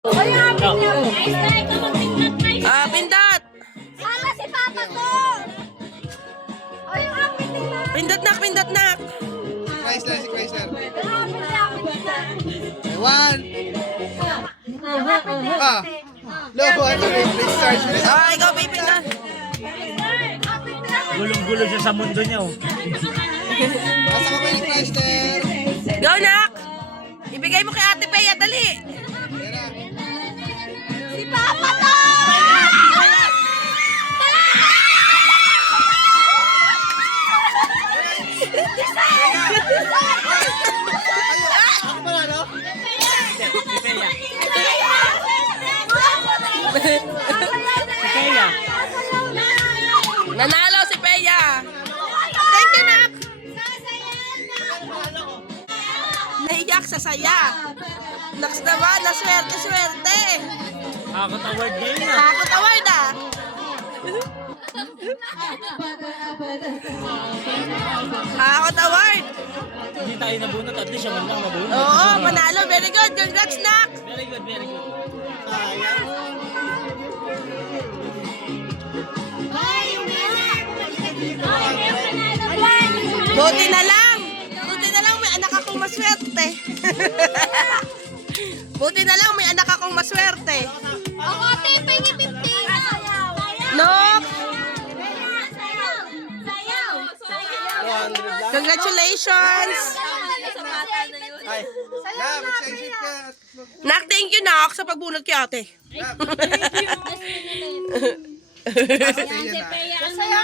Ah, pindot! Sana si Papa to! O yung apit nila! Pindot nak, pindot nak! Chrysler, si Chrysler. Yung. One. Yung. Ah. Lobo, ano rin? Please charge me. Ah, ikaw. Apit nila. Gulong-gulo siya sa mundo niya, oh. Nasa kamay ni Chrysler. Go, nak! Ibigay mo kay Ate Peya, dali! No? Kaya, Nanalo si Peya! Thank you, nak! Naiyak sa saya. Naks naman, na swerte, swerte. akot award ngayon, ah. Takot award ah. Tayo nabunot, at least siya man lang nabunot. Oo, manalo. Very good. Congrats, nak. Very good, very good. Buti na lang. Buti na lang may anak akong maswerte. Buti na lang may anak akong maswerte. Ako, tipay ni 50. Nok, Sayaw! Sayaw! 200 lang. congratulations. Ay. Ka. Nak, thank you, Nak, sa pagbunot kay ate. Thank you. Sayaw!